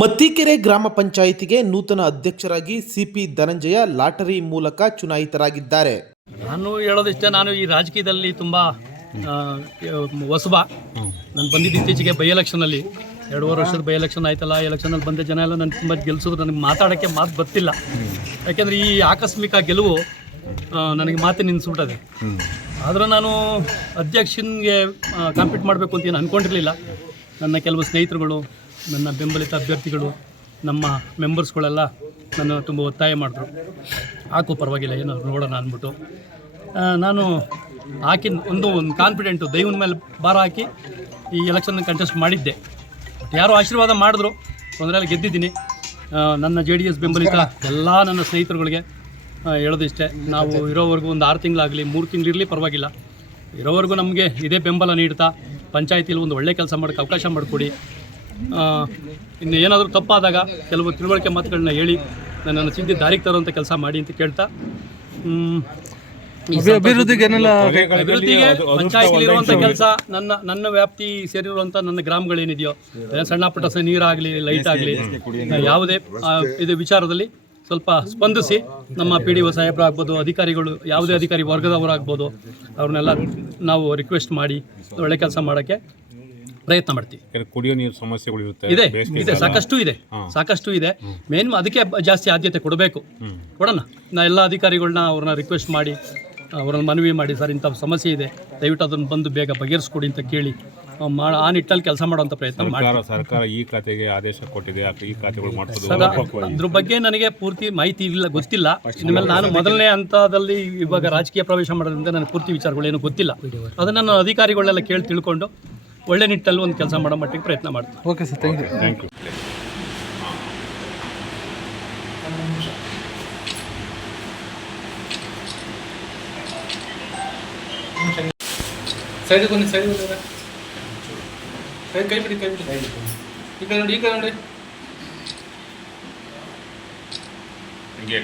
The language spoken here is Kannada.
ಮತ್ತಿಕೆರೆ ಗ್ರಾಮ ಪಂಚಾಯಿತಿಗೆ ನೂತನ ಅಧ್ಯಕ್ಷರಾಗಿ ಸಿಪಿ ಧನಂಜಯ ಲಾಟರಿ ಮೂಲಕ ಚುನಾಯಿತರಾಗಿದ್ದಾರೆ. ನಾನು ಹೇಳೋದಿಷ್ಟೇ, ನಾನು ಈ ರಾಜಕೀಯದಲ್ಲಿ ತುಂಬ ಹೊಸಬ. ನಾನು ಬಂದಿದ್ದು ಇತ್ತೀಚೆಗೆ ಬೈ ಎಲೆಕ್ಷನಲ್ಲಿ. ಎರಡೂವರೆ ವರ್ಷದ ಬೈ ಎಲೆಕ್ಷನ್ ಆಯ್ತಲ್ಲ ಎಲೆಕ್ಷನಲ್ಲಿ ಬಂದ ಜನ ಎಲ್ಲ ನಾನು ತುಂಬ ಗೆಲ್ಸಿದ್ರು ನನಗೆ ಮಾತಾಡೋಕ್ಕೆ ಮಾತು ಬರ್ತಿಲ್ಲ. ಯಾಕೆಂದರೆ ಈ ಆಕಸ್ಮಿಕ ಗೆಲುವು ನನಗೆ ಮಾತು ನಿನ್ಸ್ಬಿಟ್ಟದೆ. ಆದರೂ ನಾನು ಅಧ್ಯಕ್ಷನಿಗೆ ಕಾಂಪೀಟ್ ಮಾಡಬೇಕು ಅಂತ ಏನು ಅಂದ್ಕೊಂಡಿರಲಿಲ್ಲ ನನ್ನ ಕೆಲವು ಸ್ನೇಹಿತರುಗಳು ನನ್ನ ಬೆಂಬಲಿತ ಅಭ್ಯರ್ಥಿಗಳು ನಮ್ಮ ಮೆಂಬರ್ಸ್ಗಳೆಲ್ಲ ನನ್ನ ತುಂಬ ಒತ್ತಾಯ ಮಾಡಿದ್ರು. ಹಾಕು ಪರವಾಗಿಲ್ಲ ಏನೋ ನೋಡೋಣ ಅಂದ್ಬಿಟ್ಟು. ನಾನು ಹಾಕಿ ಒಂದು ಒಂದು ಕಾನ್ಫಿಡೆಂಟು ದೈವನ ಮೇಲೆ ಭಾರ ಹಾಕಿ ಈ ಎಲೆಕ್ಷನ್ ಕಂಟೆಸ್ಟ್ ಮಾಡಿದ್ದೆ. ಯಾರೋ ಆಶೀರ್ವಾದ ಮಾಡಿದ್ರು ತೊಂದರೆ ಗೆದ್ದಿದ್ದೀನಿ. ನನ್ನ ಜೆ ಡಿ ಎಸ್ ಬೆಂಬಲಿತ ಎಲ್ಲ ನನ್ನ ಸ್ನೇಹಿತರುಗಳಿಗೆ ಹೇಳೋದು ಇಷ್ಟೇ. ನಾವು ಇರೋವರೆಗೂ ಒಂದು ಆರು ತಿಂಗಳಾಗಲಿ ಮೂರು ತಿಂಗಳಿರಲಿ ಪರವಾಗಿಲ್ಲ. ಇರೋವರೆಗೂ ನಮಗೆ ಇದೇ ಬೆಂಬಲ ನೀಡ್ತಾ ಪಂಚಾಯತಿಲಿ ಒಂದು ಒಳ್ಳೆ ಕೆಲಸ ಮಾಡೋಕ್ಕೆ ಅವಕಾಶ ಮಾಡಿಕೊಡಿ. ಇನ್ನು ಏನಾದರೂ ತಪ್ಪಾದಾಗ ಕೆಲವು ತಿಳುವಳಿಕೆ ಮಾತುಗಳನ್ನ ಹೇಳಿ ನನ್ನನ್ನು ಸಿದ್ಧಿ ದಾರಿಗೆ ತರುವಂಥ ಕೆಲಸ ಮಾಡಿ ಅಂತ ಕೇಳ್ತಾ. ಅಭಿವೃದ್ಧಿಗೆ ಏನೆಲ್ಲ ಅಭಿವೃದ್ಧಿಗೆ ಪಂಚಾಯತಿಲಿ ಇರುವಂಥ ಕೆಲಸ ನನ್ನ ನನ್ನ ವ್ಯಾಪ್ತಿ ಸೇರಿರುವಂಥ ನನ್ನ ಗ್ರಾಮಗಳೇನಿದೆಯೋ ಸಣ್ಣ ಪುಟ್ಟ ಸ ನೀರಾಗಲಿ ಲೈಟ್ ಆಗಲಿ ಯಾವುದೇ ಆ, ಇದು ವಿಚಾರದಲ್ಲಿ ಸ್ವಲ್ಪ ಸ್ಪಂದಿಸಿ ನಮ್ಮ ಪಿ ಡಿ ಒ ಸಾಹೇಬ್ರು ಆಗ್ಬೋದು ಅಧಿಕಾರಿಗಳು ಯಾವುದೇ ಅಧಿಕಾರಿ ವರ್ಗದವರಾಗ್ಬೋದು ಅವ್ರನ್ನೆಲ್ಲ ನಾವು ರಿಕ್ವೆಸ್ಟ್ ಮಾಡಿ ಒಳ್ಳೆ ಕೆಲಸ ಮಾಡೋಕ್ಕೆ ಪ್ರಯತ್ನ ಮಾಡ್ತೀವಿ. ಕುಡಿಯೋ ನೀರು ಸಮಸ್ಯೆಗಳು ಇರುತ್ತೆ ಇದೆ ಇದೆ ಸಾಕಷ್ಟು ಇದೆ ಸಾಕಷ್ಟು ಇದೆ. ಮೇನ್ ಅದಕ್ಕೆ ಜಾಸ್ತಿ ಆದ್ಯತೆ ಕೊಡಬೇಕು. ಕೊಡೋಣ. ನಾ ಎಲ್ಲ ಅಧಿಕಾರಿಗಳನ್ನ ಅವ್ರನ್ನ ರಿಕ್ವೆಸ್ಟ್ ಮಾಡಿ ಅವ್ರನ್ನ ಮನವಿ ಮಾಡಿ ಸರ್ ಇಂಥ ಸಮಸ್ಯೆ ಇದೆ. ದಯವಿಟ್ಟು ಅದನ್ನು ಬಂದು ಬೇಗ ಬಗೆಹರಿಸ್ಕೊಡಿ ಅಂತ ಕೇಳಿ ಮಾಡ ಆ ನಿಟ್ಟಲ್ಲಿ ಕೆಲಸ ಮಾಡುವಂಥ ಪ್ರಯತ್ನ ಮಾಡಿ ಸರ್ಕಾರ ಈ ಖಾತೆಗೆ ಆದೇಶ ಕೊಟ್ಟಿದೆ ಈ ಖಾತೆಗಳು ಮಾಡ್ತಾರೆ ಅದ್ರ ಬಗ್ಗೆ ನನಗೆ ಪೂರ್ತಿ ಮಾಹಿತಿ ಇಲ್ಲ ಗೊತ್ತಿಲ್ಲ. ಇನ್ಮೇಲೆ ನಾನು ಮೊದಲನೇ ಹಂತದಲ್ಲಿ ಇವಾಗ ರಾಜಕೀಯ ಪ್ರವೇಶ ಮಾಡೋದ್ರಿಂದ ನನಗೆ ಪೂರ್ತಿ ವಿಚಾರಗಳೇನು ಗೊತ್ತಿಲ್ಲ. ಅದನ್ನು ನಾನು ಅಧಿಕಾರಿಗಳನ್ನೆಲ್ಲ ಕೇಳಿ ತಿಳ್ಕೊಂಡು ಒಳ್ಳೆ ನಿಟ್ಟಲ್ಲಿ ಒಂದು ಕೆಲಸ ಮಾಡೋ ಮಟ್ಟಿಗೆ ಪ್ರಯತ್ನ ಮಾಡ್ತೀನಿ okay sir thank you thank you side ಬನ್ನಿ ಸೈಡ್ ಬನ್ನಿ ಕೈ ಕೈ ಬಿಡಿ ಕೈ ಬಿಡಿ ಈ ಕಡೆ ನೋಡಿ ಈ ಕಡೆ ನೋಡಿ ಹಿಂಗೆ